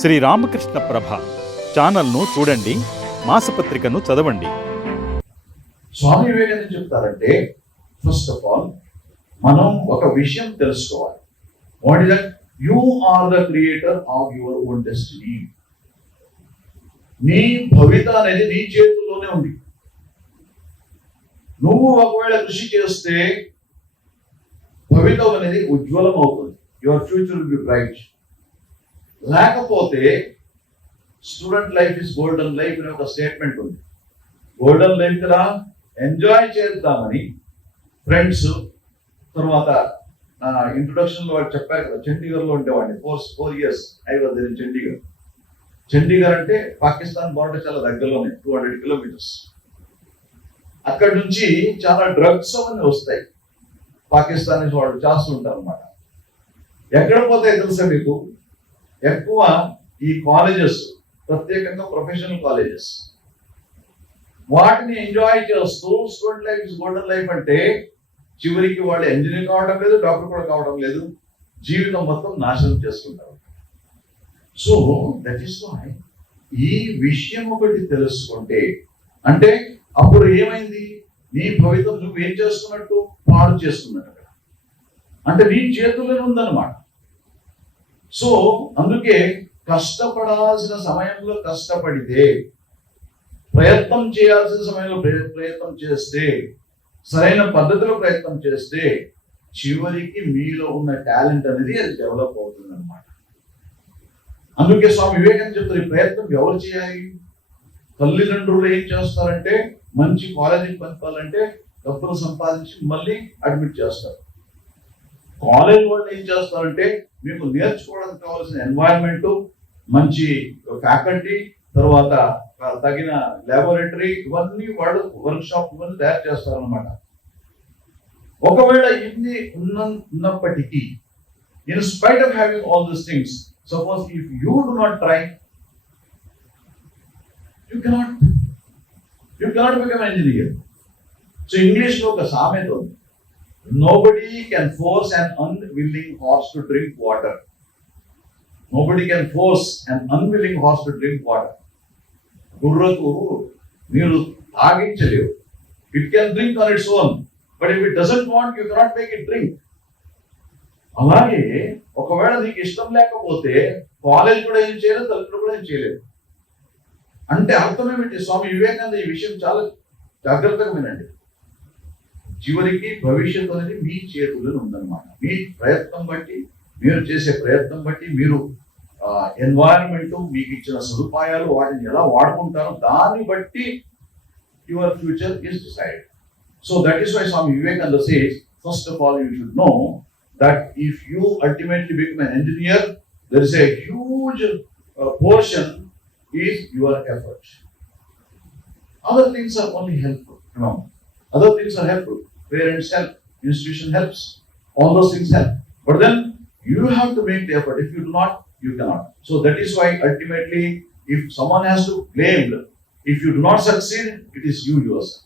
శ్రీ రామకృష్ణ ప్రభ ఛానల్ను చూడండి మాసపత్రికను చదవండి. స్వామి వివేకానంద చెప్తారంటే ఫస్ట్ ఆఫ్ ఆల్ మనం ఒక విషయం తెలుసుకోవాలి. What is that you are the creator of your own destiny నీ భవిత అనేది నీ చేతుల్లోనే ఉంది. నువ్వు ఒకవేళ కృషి చేస్తే భవితం అనేది ఉజ్వలం అవుతుంది your future will be bright లేకపోతే student life is golden life అనే ఒక స్టేట్మెంట్ ఉంది. గోల్డెన్ లైఫ్ కదా ఎంజాయ్ చేద్దామని ఫ్రెండ్స్ తర్వాత నా ఇంట్రొడక్షన్లో వాడు చెప్పారు కదా చండీగఢ్లో ఉండేవాడిని. Four four years I was in Chandigarh Chandigarh అంటే పాకిస్తాన్ బార్డర్ చాలా దగ్గరలోనే టూ హండ్రెడ్ కిలోమీటర్స్ అక్కడ నుంచి చాలా డ్రగ్స్ అవన్నీ వస్తాయి. పాకిస్తాన్ నుంచి వాళ్ళు చేస్తుంటారు అనమాట ఎక్కడ పోతే తెలుసా మీకు? ఎక్కువ ఈ కాలేజెస్ ప్రత్యేకంగా ప్రొఫెషనల్ కాలేజెస్. వాటిని ఎంజాయ్ చేస్తూ student life is golden life అంటే చివరికి వాళ్ళు ఇంజనీర్ కావడం లేదు డాక్టర్ కూడా కావడం లేదు. జీవితం మొత్తం నాశనం చేసుకుంటారు. సో దట్ ఈస్ వై ఈ విషయం ఒకటి తెలుసుకుంటే అంటే అప్పుడు ఏమైంది? నీ భవితం నువ్వు ఏం చేస్తున్నట్టు? పాడు చేస్తున్నట్టు. అక్కడ అంటే నీ చేతుల్లోనే ఉందన్నమాట. సో అందుకే కష్టపడాల్సిన సమయంలో కష్టపడితే ప్రయత్నం చేయాల్సిన సమయంలో ప్రయత్నం చేస్తే సరైన పద్ధతిలో ప్రయత్నం చేస్తే చివరికి మీలో ఉన్న టాలెంట్ అనేది అది డెవలప్ అవుతుంది అనమాట అందుకే స్వామి వివేకానంద చెప్తారు ఈ ప్రయత్నం ఎవరు చేయాలి? తల్లిదండ్రులు ఏం చేస్తారంటే మంచి కాలేజీకి పంపాలంటే డబ్బులు సంపాదించి మళ్ళీ అడ్మిట్ చేస్తారు. కాలేజ్ వాళ్ళు ఏం చేస్తారంటే మీకు నేర్చుకోవడానికి కావాల్సిన ఎన్వైరన్మెంట్ మంచి ఫ్యాకల్టీ తర్వాత తగిన ల్యాబొరేటరీ ఇవన్నీ వాళ్ళు వర్క్ షాప్ ఇవన్నీ తయారు చేస్తారనమాట ఒకవేళ ఇన్ని ఉన్న ఉన్నప్పటికీ in spite of having all this things suppose if you do not try you cannot you cannot become engineer so ఇంగ్లీష్లో ఒక సామెత ఉంది. Nobody can force an unwilling horse to drink water nobody can force an unwilling horse to drink water గుర్రకు మీరు తాగించలేవు. It can drink on its own but if it doesn't want you cannot make it drink అలాగే ఒకవేళ నీకు ఇష్టం లేకపోతే college కూడా ఏం చేయలేదు తల్లిదండ్రులు కూడా ఏం చేయలేదు. అంటే అర్థం ఏమిటి? స్వామి వివేకానంద ఈ విషయం చాలా జాగ్రత్తగా వినండి. చివరికి భవిష్యత్తు అనేది మీ చేతుల్లో ఉందన్నమాట. మీ ప్రయత్నం బట్టి మీరు చేసే ప్రయత్నం బట్టి మీరు ఎన్వైరాన్మెంట్ మీకు ఇచ్చిన సదుపాయాలు వాటిని ఎలా వాడుకుంటారో దాన్ని బట్టి your future is decide so that is why Swami Vivekananda says first of all you should know that if you ultimately become an engineer there is a huge portion is your effort other things are only help other things are help Parents help, institution helps, all those things help. But then you have to make the effort. If you do not, you cannot. So that is why ultimately, if someone has to blame, if you do not succeed, it is you yourself.